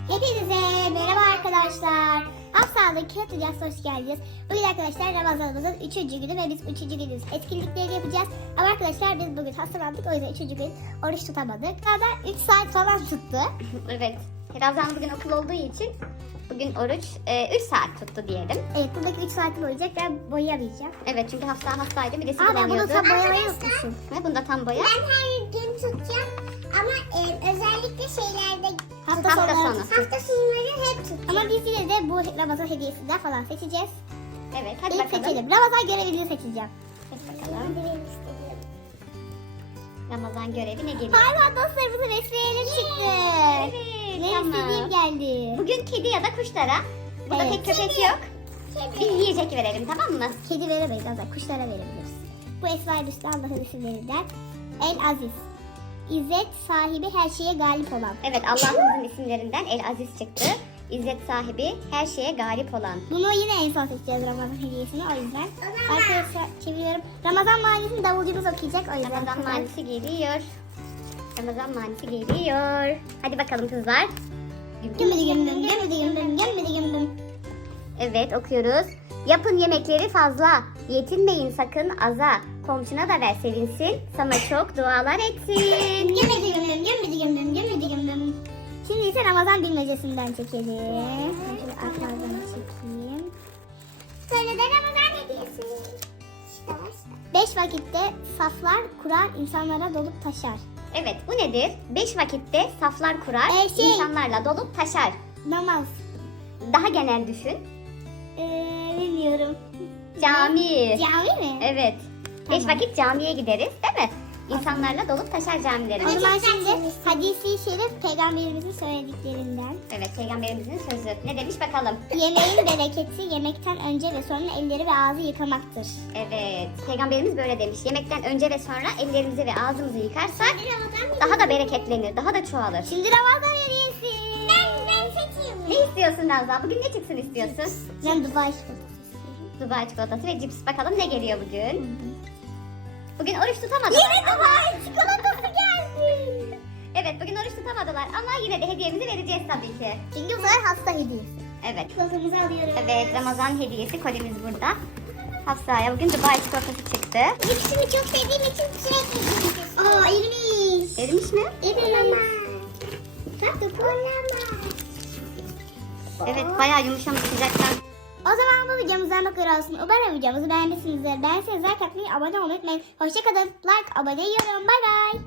Hepinize merhaba arkadaşlar. Haftalık Hatırlayacağız, hoş geldiniz. Bugün arkadaşlar Ramazanımızın 3. günü ve biz 3. günümüz etkinlikleri yapacağız. Ama arkadaşlar biz bugün hastalandık, o yüzden 3. gün oruç tutamadık. Hatta 3 saat falan tuttu. Evet. Ramazan bugün okul olduğu için bugün oruç 3 saat tuttu diyelim. Evet, buradaki 3 saatim olacak, ben boyayamayacağım. Evet, çünkü hastaydı, bir de Ben bunu kullanıyordu. tam boyamayı unutmuşum. Ve bunda tam boya. Ben her gün tutacağım ama özellikle şeylerde Hafta Hafta sonu. sonu. hafta sonları hep tutacağım. Ama biz yine de bu Ramazan hediyesinden falan seçeceğiz. Evet, hadi İlk bakalım. seçelim. Ramazan görevini seçeceğim. Hadi bakalım. Ramazan görevi ne geliyor? Hayvan dostlarımızı besleyelim çıktı. Evet, Ne istediğim geldi. Bugün kedi ya da kuşlara, burada Evet. pek köpek yok, bir yiyecek verelim, tamam mı? Kedi veremeyiz, azar kuşlara verebiliriz. Bu Esma-i Hüsnü Allah'ın isimlerinden. El Aziz. İzzet sahibi, her şeye galip olan. Evet, Allah'ımızın isimlerinden El Aziz çıktı. İzzet sahibi, her şeye galip olan. Bunu yine en son seçeceğiz Ramazan hediyesini, o yüzden. Arkadaşlar çeviriyorum. Ramazan mahallesini davulcumuz okuyacak, o yüzden. Ramazan manisi geliyor. Ramazan manisi geliyor. Hadi bakalım kızlar. Gömmedi gömmüm, gömmedi gömmüm, gömmedi gömmüm. Evet, okuyoruz. Yapın yemekleri fazla. Yetinmeyin sakın aza. Komşuna da ver sevinsin. Sana çok dualar etsin. Gömmedi gömmüm, gömmedi gömmüm, gömmedi gömmüm. Şimdi ise Ramazan bilmecesinden çekelim. Şöyle arkadan çekeyim. Sonra da Ramazan hediyesi. İşte başla. 5 vakitte saflar kurar, insanlara dolup taşar. Evet, bu nedir? 5 vakitte saflar kurar, Şey- insanlarla dolup taşar. Namaz. Daha genel düşün. Bilmiyorum. Cami. Cami mi? Evet. 5 Tamam. vakit camiye gideriz, değil mi? İnsanlarla dolup taşar O camilerimiz. zaman şimdi hadisi şerif peygamberimizin söylediklerinden. Evet, peygamberimizin sözü. Ne demiş bakalım? Yemeğin bereketi yemekten önce ve sonra elleri ve ağzı yıkamaktır. Evet, peygamberimiz böyle demiş. Yemekten önce ve sonra ellerimizi ve ağzımızı yıkarsak Ramazan daha da bereketlenir, daha da çoğalır. Şimdi Ramazan hediyesi. ben seçeyim. Ne istiyorsun Nazlı? Bugün ne çıksın istiyorsun? Ben Dubai çikolatası istiyorum. Dubai çikolatası ve cips. Bakalım ne geliyor bugün? Bugün oruç tutamadılar. Yine Dubai çikolatası geldi. Evet, bugün oruç tutamadılar ama yine de hediyemizi vereceğiz tabii ki. Çünkü bu sefer hasta hediyesi. Evet. Çikolatamızı alıyorum. Evet, Ramazan hediyesi kolimiz burada. Hafsa'ya bugün Dubai çikolatası çıktı. Cipsimi çok sevdiğim için sürekli cips. Aa, erimiş. Erimiş mi? Evet. Bak olamaz. Evet, bayağı yumuşamış sıcaktan. O zaman bu videomuzdan bu kadar olsun. Umarım videomuzu beğenmişsinizdir. Beğenseniz like atmayı, abone olmayı unutmayın. Hoşçakalın. Like, abone yiyorum. Bay bay.